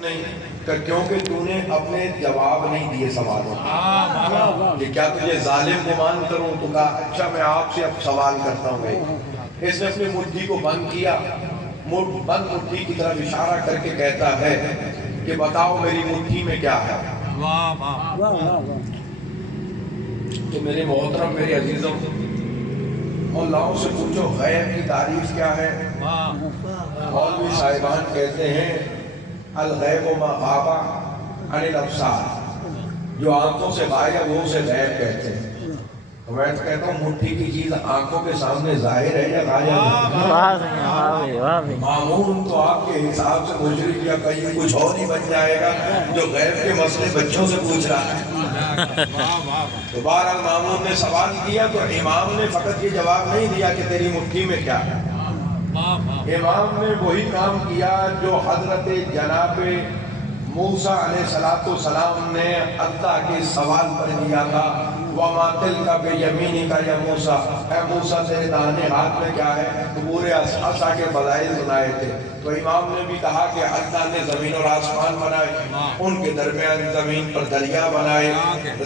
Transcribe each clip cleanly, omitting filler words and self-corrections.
نہیں کیونکہ تو نے اپنے جواب نہیں دیے سوالوں کہ کیا تجھے ظالم گمان کروں؟ تو کہا اچھا میں آپ سے اب سوال کرتا ہوں۔ اس نے اپنی مٹھی کو بند کیا، بند مٹھی کی طرف اشارہ کر کے کہتا ہے کہ بتاؤ میری مٹھی میں کیا ہے۔ تو میرے محترم، میرے عزیزوں، مولاؤں سے پوچھو غیب کی تعریف کیا ہے؟ مولوی صاحبان کہتے ہیں الغیب ما غاب عن الابصار، جو آنکھوں سے غائب وہ اسے غیب کہتے ہیں۔ تو میں کہتا ہوں مٹھی کی چیز آنکھوں کے سامنے ظاہر ہے یا غائب ہے؟ مامون تو آپ کے حساب سے مشرک یا کہیں کچھ اور ہی بن جائے گا جو غیب کے مسئلے بچوں سے پوچھ رہا ہے۔ تو بہرحال مامون نے سوال کیا تو امام نے فقط یہ جواب نہیں دیا کہ تیری مٹھی میں کیا ہے، امام نے وہی کام کیا جو حضرت جناب موسیٰ علیہ السلام نے اللہ کے سوال پر کیا تھا، وَمَا تِلْكَ بِيَمِينِكَ يَا مُوسَىٰ، اے موسیٰ تیرے داہنے ہاتھ میں کیا ہے؟ تو پورے عصا کے فضائل سنائے تھے۔ تو امام نے بھی کہا کہ اللہ نے زمین اور آسمان بنائے، ان کے درمیان زمین پر دریا بنائے،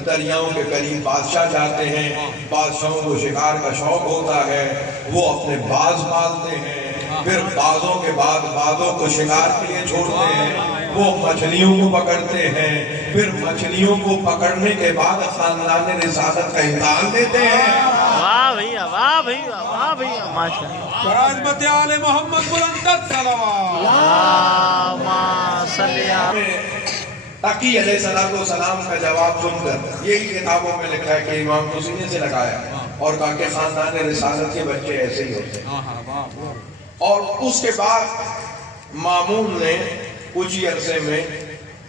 دریاؤں کے قریب بادشاہ جاتے ہیں، بادشاہوں کو شکار کا شوق ہوتا ہے، وہ اپنے باز پالتے ہیں، پھر بازوں کے بعد بازوں کو شکار کے لیے چھوڑتے ہیں، وہ مچھلیوں کو پکڑتے ہیں، پھر مچھلیوں کو پکڑنے کے بعد خاندان رسالت کا امتحان دیتے ہیں۔ واہ بھیا، واہ بھیا، واہ بھیا، ماشاءاللہ۔ برحمت آل محمد بلند صلوات۔ اللہم صلی علی تقی علیہ السلام کا جواب سن کر یہی کتابوں میں لکھا ہے کہ امام کو سینے سے لگایا اور کہا کہ خاندان رسالت کے بچے ایسے ہی ہوتے ہیں۔ اور اس کے بعد مامون نے کچھ ہی عرصے میں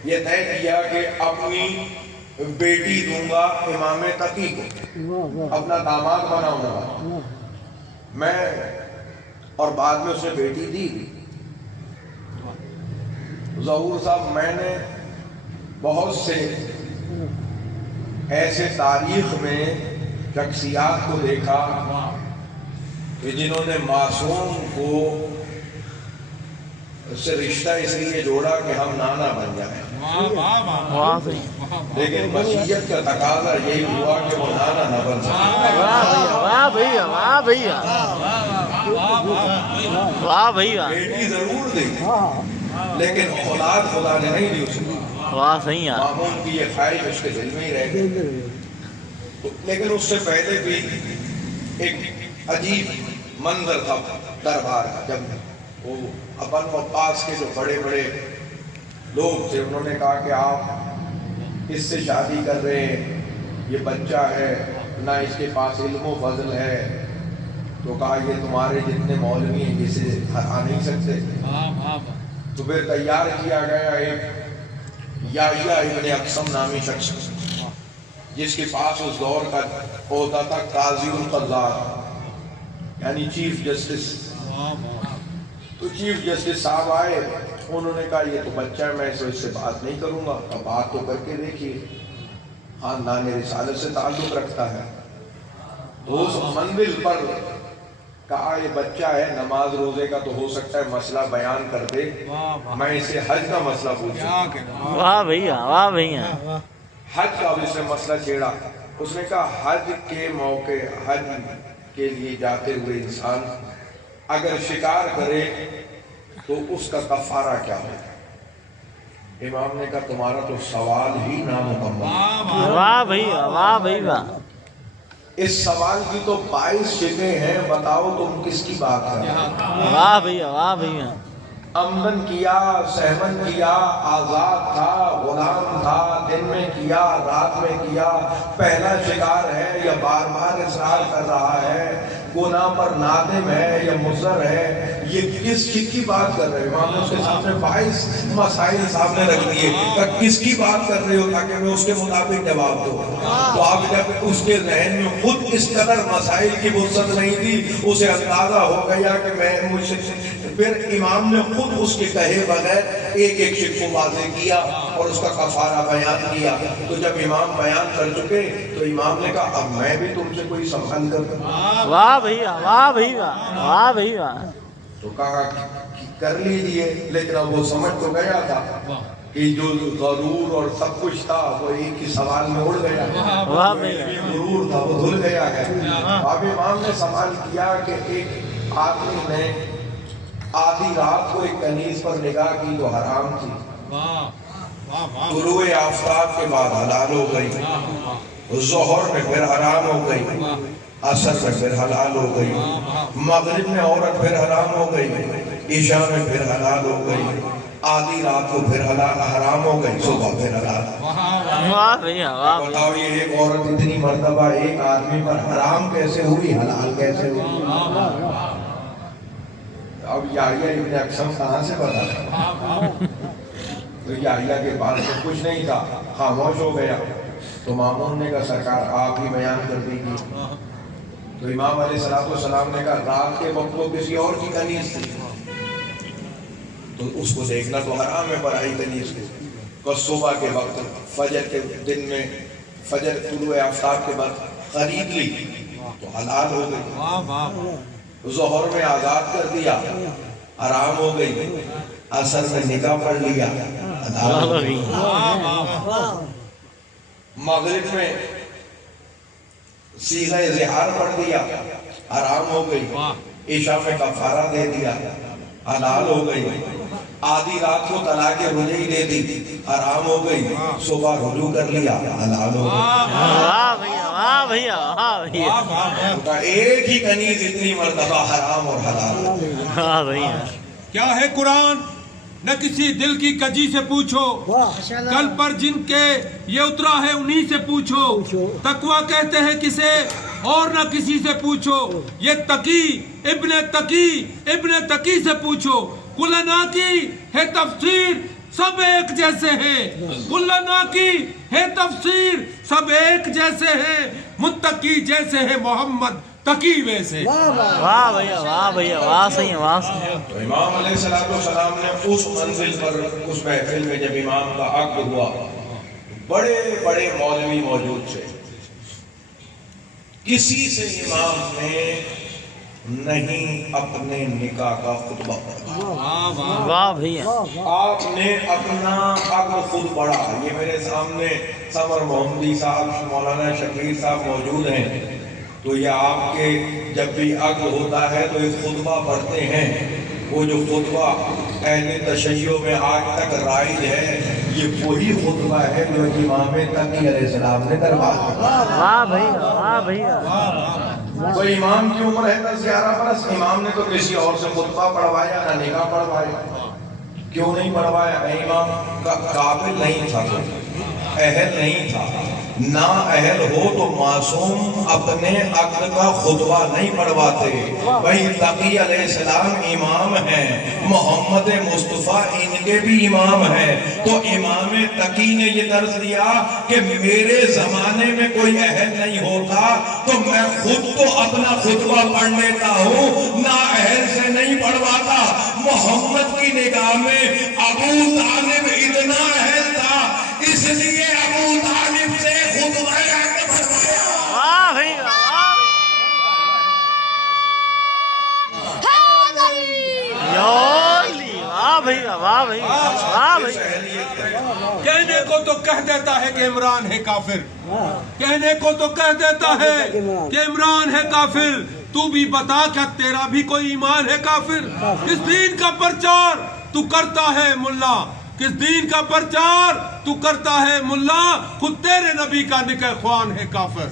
یہ طے کیا کہ اپنی بیٹی دوں گا امام تقی کو، اپنا داماد بناؤں گا میں، اور بعد میں اسے بیٹی دی۔ ظہور صاحب، میں نے بہت سے ایسے تاریخ میں شخصیات کو دیکھا کہ جنہوں نے معصوم کو سے رشتہ اس لیے جوڑا کہ ہم نانا بن جائیں، لیکن مشیت کا تقاضا یہی ہوا کہ وہ نانا نہ بن سکے۔ واہ بھیا، واہ بھیا، واہ بھیا، بیٹی ضرور دی لیکن اولاد خدا نے نہیں دی اسے۔ واہ صحیح ہے۔ مامون کی یہ خواہش اس کے دل میں ہی رہ گئی، لیکن اس سے پہلے بھی ایک عجیب منظر تھا دربار کا، جب وہ ابن عباس کے جو بڑے بڑے لوگ تھے انہوں نے کہا کہ آپ اس سے شادی کر رہے ہیں، یہ بچہ ہے، نہ اس کے پاس علم و فضل ہے، تو کہا یہ تمہارے جتنے مولوی ہیں جسے آ نہیں سکتے۔ تو پھر تیار کیا گیا ایک یحییٰ ابن اقسم نامی شخص جس کے پاس اس دور کا عہدہ تھا قاضی القضات، یعنی چیف جسٹس۔ تو چیف جسٹس صاحب آئے، انہوں نے کہا یہ تو بچہ ہے، میں اس سے بات نہیں کروں گا، اب بات تو کر کے دیکھیے، خاندان رسالت سے تعلق رکھتا ہے۔ تو اس منزل پر کہا یہ بچہ ہے، نماز روزے کا تو ہو سکتا ہے مسئلہ بیان کر دے، میں اسے حج کا مسئلہ پوچھوں۔ واہ بھیا، واہ بھیا، حج کا اس نے مسئلہ چھیڑا۔ اس نے کہا حج کے موقع، حج کے لیے جاتے ہوئے انسان اگر شکار کرے تو اس کا کفارہ کیا ہے؟ امام نے کہا تمہارا تو سوال ہی نامکمل ہے۔ واہ بھیا، واہ بھیا، اس سوال کی تو 22 شکیں ہیں، بتاؤ تم کس کی بات کرو؟ واہ بھیا، واہ بھیا، امدن کیا، سہمن کیا، آزاد تھا، غلام تھا، دن میں کیا، رات میں کیا، پہلا شکار ہے یا بار بار اصرار کر رہا ہے، گناہ پر نادم ہے یا مصر ہے، یہ کس کی بات کر رہے ہو؟ امام نے اس کے سامنے 22 مسائل سامنے رکھ دیے کہ کس کی بات کر رہے ہو تاکہ میں اس کے مطابق جواب دوں۔ تو آپ جب اس کے ذہن میں خود اس قدر مسائل کی وسعت نہیں تھی، اسے اندازہ ہو گیا کہ میں مجھ سے، پھر امام نے خود اس کے کہے بغیر ایک ایک شک کو واضح کیا اور اس کا کفارہ بیان کیا۔ تو جب امام بیان کر چکے تو امام نے کہا اب میں بھی تم سے کوئی سوال کرتا ہوں۔ واہ بھیا، واہ بھیا، واہ بھیا، تو کہا کہ کر لیجیے، لیکن اب وہ سمجھ تو گیا تھا کہ جو غرور اور سب کچھ تھا وہ ایک ہی سوال میں اڑ گیا، غرور تھا وہ دھل گیا ہے۔ اب امام نے سوال کیا کہ ایک آدمی نے آدھی رات کو ایک کنیز پر نگاہ کی جو حرام تھی، طلوع آفتاب کے بعد حلال ہو گئی، ظہر میں پھر حرام ہو گئی، عصر میں پھر حلال ہو گئی، مغرب میں عورت پھر حرام ہو گئی، عشاء میں پھر حلال ہو گئی، آدھی رات کو پھر حرام ہو گئی، صبح پھر حلال۔ بتاؤ یہ ایک عورت اتنی مرتبہ ایک آدمی پر حرام کیسے ہوئی، حلال کیسے ہوئی؟ اب یحییٰ ابن اقسم کہاں سے بتا رہا؟ تو یحییٰ کے پاس تو کچھ نہیں تھا، خاموش ہو گیا۔ تو مامون نے کہا سرکار آپ ہی بیان کر دیجیے۔ تو امام علیہ السلام نے کہا رات کے وقت تو کسی اور کی کنیز تھی، تو اس کو دیکھنا تو حرام ہے پر آئی کنیز کو۔ صبح کے وقت فجر کے دن میں فجر طلوع آفتاب کے بعد خرید لی تو حلال ہو گئی، ظہر میں آزاد کر دیا حرام ہو گئی، عصر میں نکاح پڑھ لیا حلال ہو گئی، مغرب میں صیغہ اظہار پڑھ دیا حرام ہو گئی، عشاء میں کفارہ دے دیا حلال ہو گئی، آدھی رات کو طلاق رجعی دے دی حرام ہو گئی، صبح رجوع کر لیا حلال ہو گئی۔ ایک ہی کنیز اتنی مرتبہ حرام اور حلال۔ کیا ہے قرآن؟ نہ کسی دل کی کجی سے پوچھو، کل پر جن کے یہ اترا ہے انہی سے پوچھو، تقویٰ کہتے ہیں کسے اور نہ کسی سے پوچھو، یہ تقی ابن تقی سے پوچھو، کلنا کی ہے تفسیر سب ایک جیسے ہیں، کلنا کی ہے تفسیر سب ایک جیسے ہیں، متقی جیسے ہیں محمد تقی ویسے۔ واہ بھیا واہ بھیا واہ صحیح واہ صحیح۔ تو امام علیہ السلام نے اس منزل پر اس محفل میں جب امام کا عقد ہوا بڑے بڑے مولوی موجود تھے، کسی سے امام نے نہیں اپنے نکاح کا خطبہ پڑھا، واہ بھیا آپ نے اپنا عقد خود پڑھا۔ یہ میرے سامنے سمر محمدی صاحب مولانا شکیر صاحب موجود ہیں، تو یہ آپ کے جب بھی عقد ہوتا ہے تو ایک خطبہ پڑھتے ہیں، وہ جو خطبہ اہل تشیع میں آج تک رائج ہے یہ وہی خطبہ ہے جو امام تقی علیہ السلام نے دربار میں پڑھا۔ واہ بھیا واہ بھیا۔ تو امام کی عمر ہے 10-11 برس، امام نے تو کسی اور سے خطبہ پڑھوایا نہ نکاح پڑھوایا۔ کیوں نہیں پڑھوایا؟ امام کا قابل نہیں تھا، اہل نہیں تھا، نا اہل ہو تو معصوم اپنے عقد کا خطبہ نہیں پڑھواتے۔ بھائی تقی علیہ السلام امام ہیں، محمد مصطفیٰ ان کے بھی امام ہیں، تو امام تقی نے یہ درس دیا کہ میرے زمانے میں کوئی اہل نہیں ہوتا تو میں خود تو اپنا خطبہ پڑھ لیتا ہوں، نا اہل سے نہیں پڑھواتا۔ محمد کی نگاہ میں ابو طالب اتنا اہل تھا، اس لیے ابو طالب سے خطبہ آگے بڑھوایا۔ واہ بھیا واہ بھیا واہ بھیا واہ بھیا۔ کہنے کو تو کہہ دیتا ہے کہ عمران ہے کافر، کہنے کو تو کہہ دیتا ہے کہ عمران ہے کافر، تو بھی بتا کیا تیرا بھی کوئی ایمان ہے کافر؟ کس دین کا پرچار تو کرتا ہے ملا، کس دین کا پرچار تو کرتا ہے ملا، خود تیرے نبی کا نکاح خوان ہے کافر۔